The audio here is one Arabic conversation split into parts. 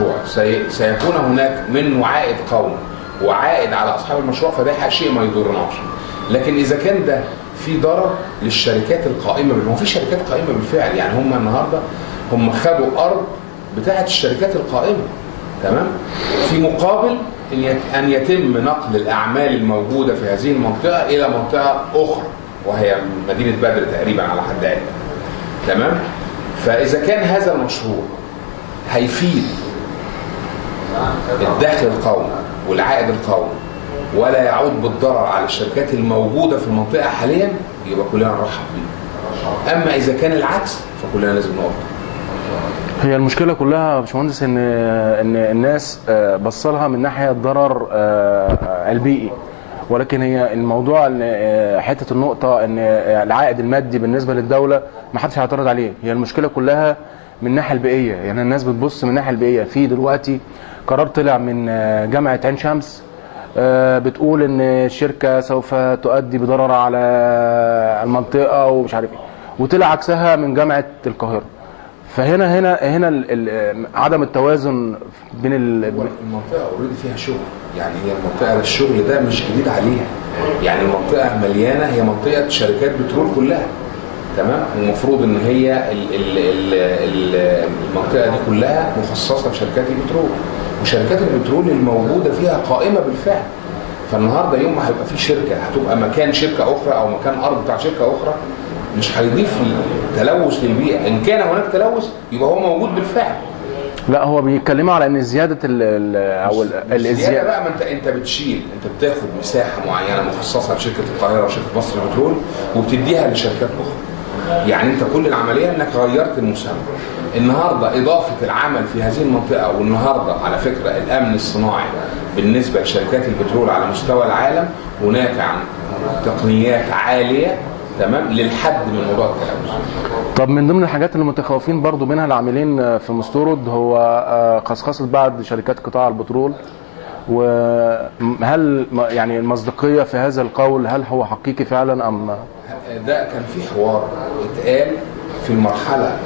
المشروع سيكون هناك منه عائد قومي وعائد على اصحاب المشروع، فده شيء ما يضرناش. لكن اذا كان ده في ضرر للشركات القائمه، هو في شركات قائمه بالفعل، يعني هم النهارده هم خدوا ارض بتاعه الشركات القائمه، تمام، في مقابل ان يتم نقل الاعمال الموجوده في هذه المنطقه الى منطقه اخرى، وهي مدينه بدر تقريبا على حد علمي، تمام. فاذا كان هذا المشروع هيفيد الدخل القومي والعائد القومي ولا يعود بالضرر على الشركات الموجوده في المنطقه حاليا، يبقى كلنا نرحب بيه. اما اذا كان العكس فكلنا لازم نقف. هي المشكله كلها يا باشمهندس ان الناس بصلها من ناحيه الضرر البيئي، ولكن هي الموضوع ان حته النقطه ان العائد المادي بالنسبه للدوله ما حدش هيعترض عليه. هي المشكله كلها من الناحيه البيئيه، يعني الناس بتبص من الناحيه البيئيه. في دلوقتي قرار طلع من جامعه عين شمس بتقول ان الشركه سوف تؤدي بضرر على المنطقه ومش عارف ايه، وطلع عكسها من جامعه القاهره. فهنا عدم التوازن بين المنطقه اوريدي فيها شغل، يعني هي المنطقه الشغل ده مش جديد عليها، يعني المنطقه مليانه، هي منطقه شركات بترول كلها، تمام. والمفروض ان هي المنطقه دي كلها مخصصه بشركات البترول، وشركات البترول الموجوده فيها قائمه بالفعل. فالنهارده يوم ما هيبقى في شركه هتبقى مكان شركه اخرى او مكان ارض بتاع شركه اخرى، مش هيضيف تلوث للبيئه. ان كان هناك تلوث يبقى هو موجود بالفعل. لا، هو بيتكلموا على ان زياده او الزياده بقى، ما انت بتشيل، انت بتاخد مساحه معينه مخصصه لشركه القاهره وشركه مصر للبترول وبتديها لشركات اخرى. يعني انت كل العمليه انك غيرت المسمى. النهارده اضافه العمل في هذه المنطقه، والنهارده على فكره الامن الصناعي بالنسبه لشركات البترول على مستوى العالم هناك عن تقنيات عاليه، تمام، للحد من موضوع التلوث. طب من ضمن الحاجات اللي متخوفين برضو منها العاملين في مستورد هو خصخصه بعض شركات قطاع البترول، وهل يعني المصداقيه في هذا القول هل هو حقيقي فعلا ام؟ ده كان في حوار اتقال في المرحله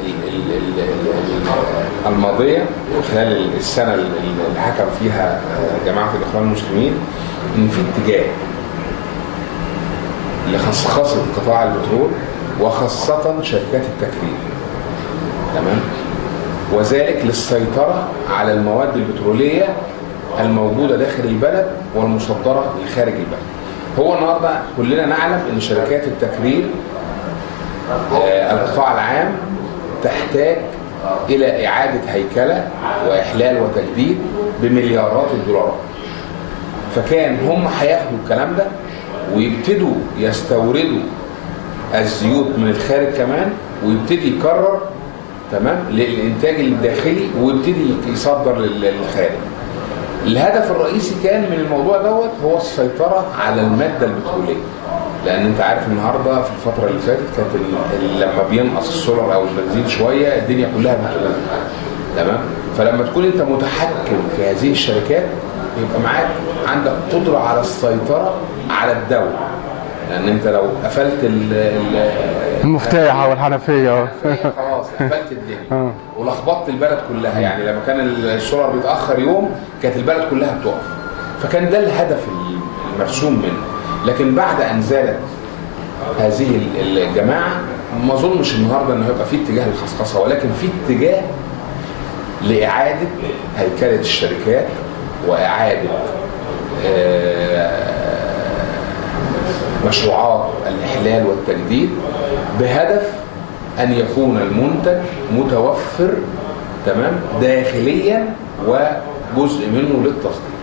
الماضيه خلال السنه اللي حكم فيها جماعه الاخوان المسلمين، ان في اتجاه لخصخصه قطاع البترول وخاصه شركات التكرير، تمام، وذلك للسيطره على المواد البتروليه الموجوده داخل البلد والمصدره لخارج البلد. هو النهارده كلنا نعلم ان شركات التكرير القطاع العام تحتاج الى اعاده هيكله واحلال وتجديد بمليارات الدولارات. فكان هم هياخدوا الكلام ده ويبتدوا يستوردوا الزيوت من الخارج كمان، ويبتدي يكرر، تمام، للانتاج الداخلي ويبتدي يصدر للخارج. الهدف الرئيسي كان من الموضوع دوت هو السيطره على الماده البتروليه، لان انت عارف النهارده في الفتره اللي فاتت كانت لما بينقص السولار او البنزين شويه الدنيا كلها بتقول، تمام. فلما تكون انت متحكم في هذه الشركات يبقى معاك عندك قدره على السيطره على الدوله، لان انت لو قفلت المفتاح او الحنفيه خلاص قفلت الدنيا ولخبطت البلد كلها. يعني لما كان السولار بيتاخر يوم كانت البلد كلها بتقف. فكان ده الهدف المرسوم منه. لكن بعد ان زالت هذه الجماعه ما اظنش النهارده انه هيبقى في اتجاه للخصخصه، ولكن في اتجاه لاعاده هيكله الشركات واعاده مشروعات الإحلال والتجديد بهدف أن يكون المنتج متوفر، تمام، داخليا وجزء منه للتصدير.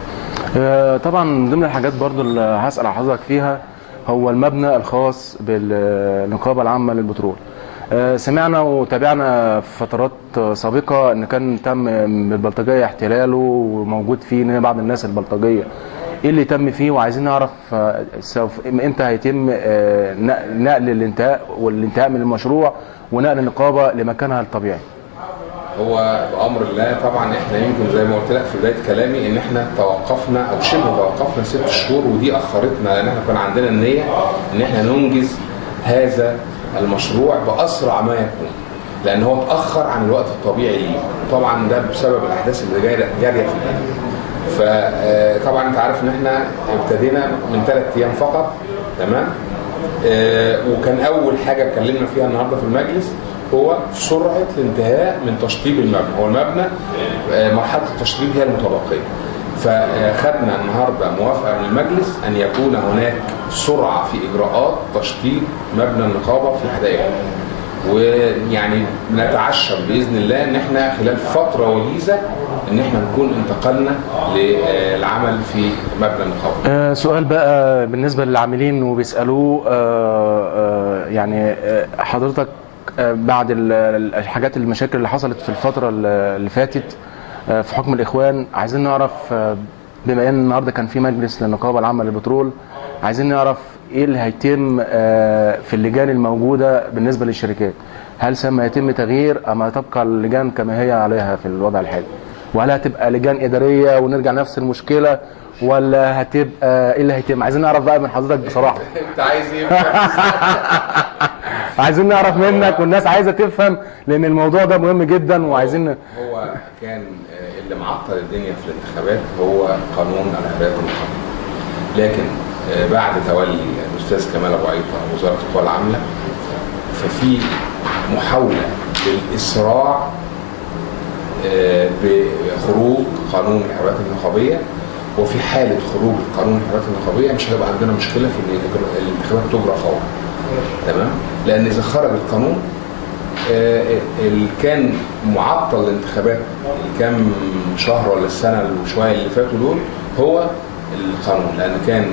طبعا من ضمن الحاجات برضو اللي هسأل على حضرتك فيها هو المبنى الخاص بالنقابة العامة للبترول. سمعنا وتابعنا في فترات سابقة ان كان تم من البلطجية احتلاله وموجود فيه بعض الناس البلطجية. ايه اللي تم فيه؟ وعايزين نعرف امتى هيتم نقل الانتهاء من المشروع ونقل النقابه لمكانها الطبيعي. هو بامر الله طبعا احنا يمكن زي ما قلت لك في بدايه كلامي ان احنا توقفنا او شبه توقفنا 6 شهور، ودي اخرتنا لان احنا كان عندنا النيه ان احنا ننجز هذا المشروع باسرع ما يكون، لان هو اتاخر عن الوقت الطبيعي ليه. وطبعا ده بسبب الاحداث اللي جاريه في البلد. فطبعا انت عارف ان احنا ابتدينا من 3 ايام فقط، تمام. وكان اول حاجه اتكلمنا فيها النهارده في المجلس هو سرعه الانتهاء من تشطيب المبنى. هو المبنى مرحله التشطيب هي المتبقيه، فخدنا النهارده موافقه من المجلس ان يكون هناك سرعه في اجراءات تشطيب مبنى النقابه في حدائق. ويعني نتعشم باذن الله ان احنا خلال فتره وجيزه ان احنا نكون انتقلنا للعمل في مبنى النقابه. سؤال بقى بالنسبه للعاملين وبيسالوه، يعني حضرتك بعد الحاجات المشاكل اللي حصلت في الفتره اللي فاتت في حكم الاخوان، عايزين نعرف بما ان النهارده كان في مجلس للنقابه العامه للبترول، عايزين نعرف ايه اللي هيتم في اللجان الموجوده بالنسبه للشركات. هل سوف يتم تغيير ام هتبقى اللجان كما هي عليها في الوضع الحالي؟ وهل هتبقى لجان اداريه ونرجع نفس المشكله، ولا هتبقى ايه اللي هيتم؟ عايزين نعرف بقى من حضرتك بصراحه. انت عايز ايه؟ عايزين نعرف منك، والناس عايزه تفهم لان الموضوع ده مهم جدا وعايزين. هو كان اللي معطل الدنيا في الانتخابات هو قانون الحريات النقابيه، لكن بعد تولي الاستاذ كمال ابو عيطه وزاره القوى العامله ففي محاوله للاسراع بخروج قانون الحريات النقابيه. وفي حاله خروج قانون الحريات النقابيه مش هيبقى عندنا مشكله في ان الانتخابات تجرى فورا، تمام. لان اذا خرج القانون اللي كان معطل الانتخابات كام شهر ولا السنه وشويه اللي فاتوا دول هو القانون، لان كان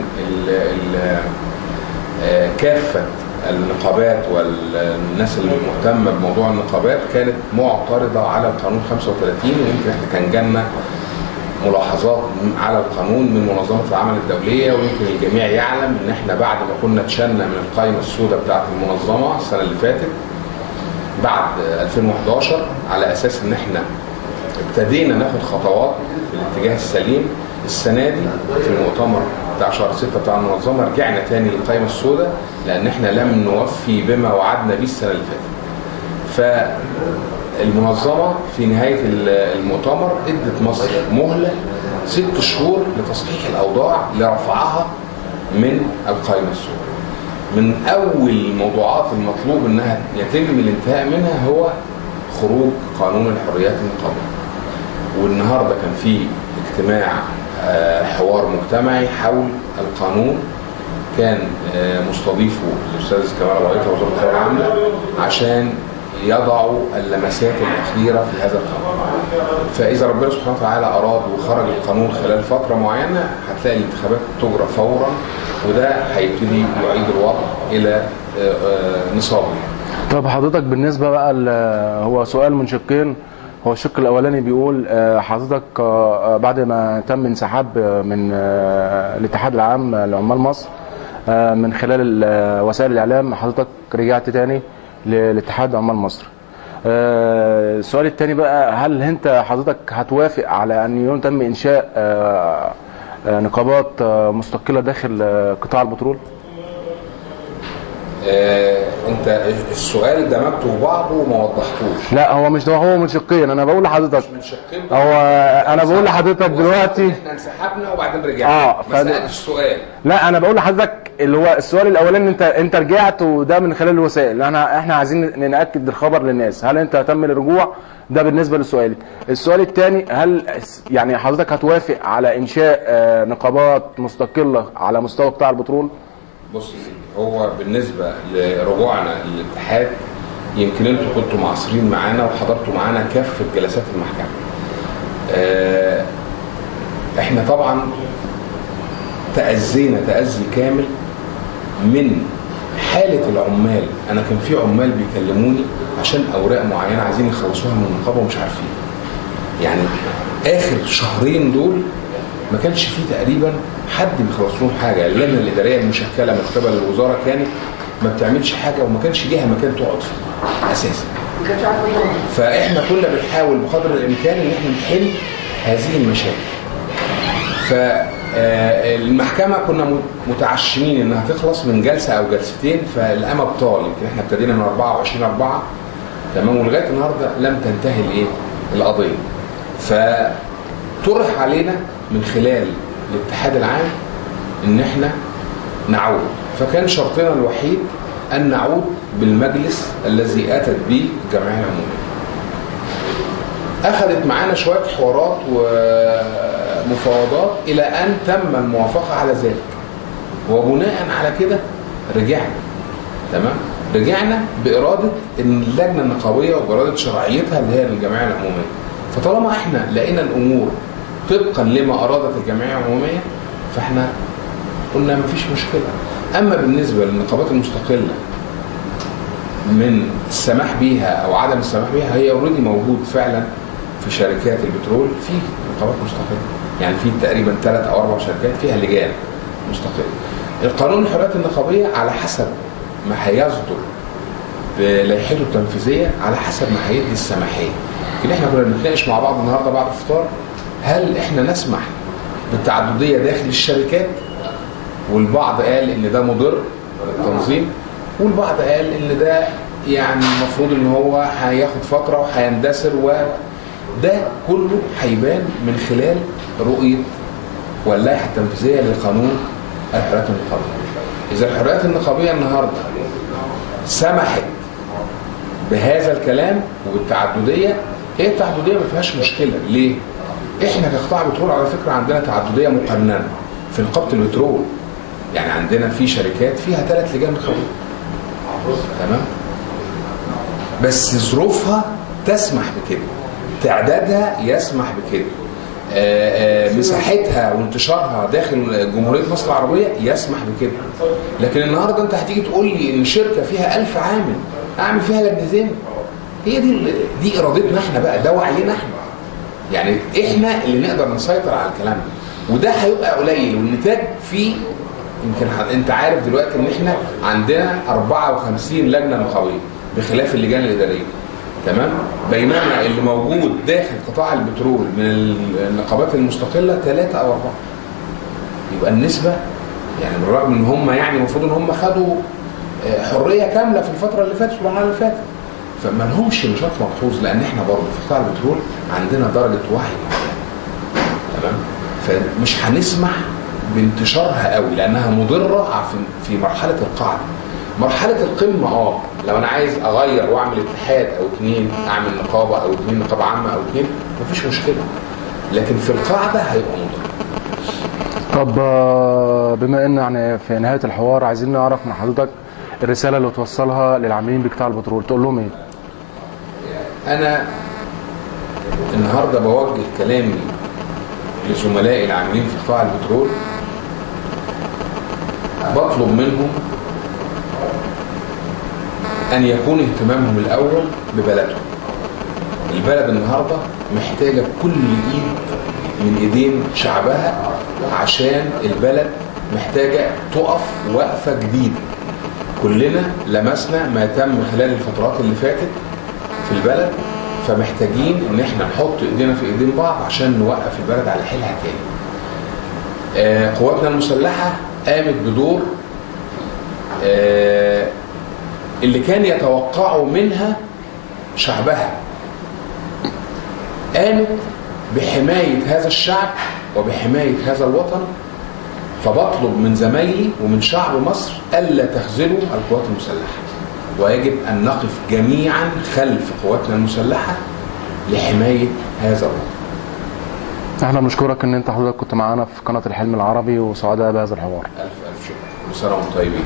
كافه النقابات والناس المهتمه بموضوع النقابات كانت معترضه على القانون 35، ويمكن احنا كان جالنا ملاحظات على القانون من منظمه العمل الدوليه. ويمكن الجميع يعلم ان احنا بعد ما كنا اتشلنا من القائمه السوداء بتاعه المنظمه السنه اللي فاتت بعد 2011 على اساس ان احنا ابتدينا ناخد خطوات في الاتجاه السليم. السنه دي في المؤتمر بتاع شهر 6 بتاع المنظمه رجعنا تاني للقائمه السوداء لان احنا لم نوفي بما وعدنا به السنه اللي فاتت. فالمنظمه في نهايه المؤتمر ادت مصر مهله 6 شهور لتصحيح الاوضاع لرفعها من القائمه السوداء. من اول الموضوعات المطلوب انها يتم الانتهاء منها هو خروج قانون الحريات النقابيه. والنهارده كان في اجتماع حوار مجتمعي حول القانون كان مستضيفه الاستاذ كمال ابو عيطه وزاره القوى العامله عشان يضعوا اللمسات الاخيره في هذا القانون. فاذا ربنا سبحانه وتعالى اراد وخرج القانون خلال فتره معينه هتلاقي الانتخابات تجرى فورا، وده هيبتدي يعيد الوضع الى نصابه. طب حضرتك بالنسبه بقى هو سؤال من شقين. هو الشق الاولاني بيقول حضرتك بعد ما تم انسحاب من الاتحاد العام لعمال مصر من خلال وسائل الاعلام، حضرتك رجعت تاني لاتحاد عمال مصر. السؤال الثاني بقى، هل انت حضرتك هتوافق على ان يتم انشاء نقابات مستقله داخل قطاع البترول؟ انت السؤال دمجته في بعضه وما وضحتوش. لا هو مش ده، هو من شقين. انا بقول لحضرتك من شقين. هو انا بقول لحضرتك دلوقتي احنا انسحبنا وبعدين رجعنا. ما سالتش السؤال. لا انا بقول لحضرتك اللي هو السؤال الاولاني، انت رجعت وده من خلال الوسائل. احنا عايزين ناكد الخبر للناس. هل انت تم الرجوع؟ ده بالنسبه للسؤال. السؤال الثاني، هل يعني حضرتك هتوافق على انشاء نقابات مستقله على مستوى قطاع البترول؟ بص يا سيدي، هو بالنسبه لرجوعنا للاتحاد يمكن انتوا كنتوا معاصرين معانا وحضرتوا معانا كافه جلسات المحكمه. احنا طبعا تأذينا تأذي كامل من حاله العمال. انا كان في عمال بيكلموني عشان اوراق معينه عايزين يخلصوها من النقابه ومش عارفين. يعني اخر شهرين دول ما كانش فيه تقريبا حد بيخلص لهم حاجه. اللجنه الاداريه المشكله من قبل الوزاره كانت ما بتعملش حاجه وما كانش ليها مكان تقعد فيه اساسا. فاحنا كنا بنحاول بقدر الامكان ان احنا نحل هذه المشاكل. فالمحكمه كنا متعشمين انها تخلص من جلسه او جلستين، فالامل طال. يمكن احنا ابتدينا من 24/4 تمام، ولغايه النهارده لم تنتهي الايه؟ القضيه. فطرح علينا من خلال الاتحاد العام ان احنا نعود، فكان شرطنا الوحيد ان نعود بالمجلس الذي اتت به الجمعيه العموميه. اخذت معانا شويه حوارات ومفاوضات الى ان تم الموافقه على ذلك، وبناء على كده رجعنا. تمام؟ رجعنا باراده ان اللجنه النقابيه وباراده شرعيتها اللي هي الجمعيه العموميه. فطالما احنا لقينا الامور طبقا لما ارادت الجمعيه العموميه فاحنا قلنا مفيش مشكله. اما بالنسبه للنقابات المستقله من السماح بيها او عدم السماح بيها، هي اوريدي موجود فعلا في شركات البترول في نقابات مستقله، يعني في تقريبا 3 أو 4 شركات فيها لجان مستقله. القانون الحريات النقابيه على حسب ما هيصدر بلائحته التنفيذيه على حسب ما هيدي السماحيه. لكن احنا كنا بنتناقش مع بعض النهارده بعد الفطار، هل احنا نسمح بالتعدديه داخل الشركات؟ والبعض قال ان ده مضر للتنظيم، والبعض قال ان ده يعني المفروض ان هو هياخد فتره وهيندثر، وده كله هيبان من خلال رؤيه واللائحه التنفيذيه لقانون الحريات النقابيه. اذا الحريات النقابيه النهارده سمحت بهذا الكلام وبالتعدديه، هي التعدديه ما فيهاش مشكله. ليه؟ احنا كقطاع بترول على فكره عندنا تعدديه مقننه في نقابه البترول. يعني عندنا في شركات فيها 3 لجان نقابيه. تمام؟ بس ظروفها تسمح بكده، تعدادها يسمح بكده، مساحتها وانتشارها داخل جمهوريه مصر العربيه يسمح بكده. لكن النهارده انت هتيجي تقول لي ان شركه فيها 1000 عامل اعمل فيها لجنتين، هي دي ارادتنا احنا بقى، ده وعينا احنا. يعني احنا اللي نقدر نسيطر على الكلام ده، وده هيبقى قليل والنتاج فيه. يمكن انت عارف دلوقتي ان احنا عندنا 54 لجنه نقابيه بخلاف اللجان الاداريه. تمام؟ بينما اللي موجود داخل قطاع البترول من النقابات المستقله 3 أو 4. يبقى النسبه يعني بالرغم ان هم يعني المفروض ان هم خدوا حريه كامله في الفتره اللي فاتت والمرحله اللي فاتت، فما لهمش نشاط ملحوظ، لان احنا برضه في قطاع البترول عندنا درجه وعي. تمام؟ فمش هنسمح بانتشارها قوي لانها مضره في مرحله القاعده. مرحله القمه لو انا عايز اغير واعمل اتحاد او 2، اعمل نقابه او 2 نقابه عامه او 2، مفيش مشكله. لكن في القاعده هيبقى مضر. طب بما ان يعني في نهايه الحوار عايزين نعرف من حضرتك الرساله اللي توصلها للعاملين بقطاع البترول، تقول لهم ايه؟ انا النهارده بوجه كلامي لزملائي العاملين في قطاع البترول، بطلب منهم أن يكون اهتمامهم الأول ببلدهم. البلد النهاردة محتاجة كل إيد من إيدين شعبها، عشان البلد محتاجة تقف وقفة جديدة. كلنا لمسنا ما تم خلال الفترات اللي فاتت في البلد، فمحتاجين إن احنا نحط إيدينا في إيدين بعض عشان نوقف البلد على حيلها تاني. قواتنا المسلحة قامت بدور اللي كان يتوقعوا منها شعبها، قامت بحماية هذا الشعب وبحماية هذا الوطن. فبطلب من زمايلي ومن شعب مصر ألا تخذلوا القوات المسلحة، ويجب أن نقف جميعا خلف قواتنا المسلحة لحماية هذا الوطن. احنا بنشكرك ان انت حضرتك كنت معانا في قناه الحلم العربي، وسعداء بهذا الحوار. ألف شكر، كل سنة وانتم طيبين.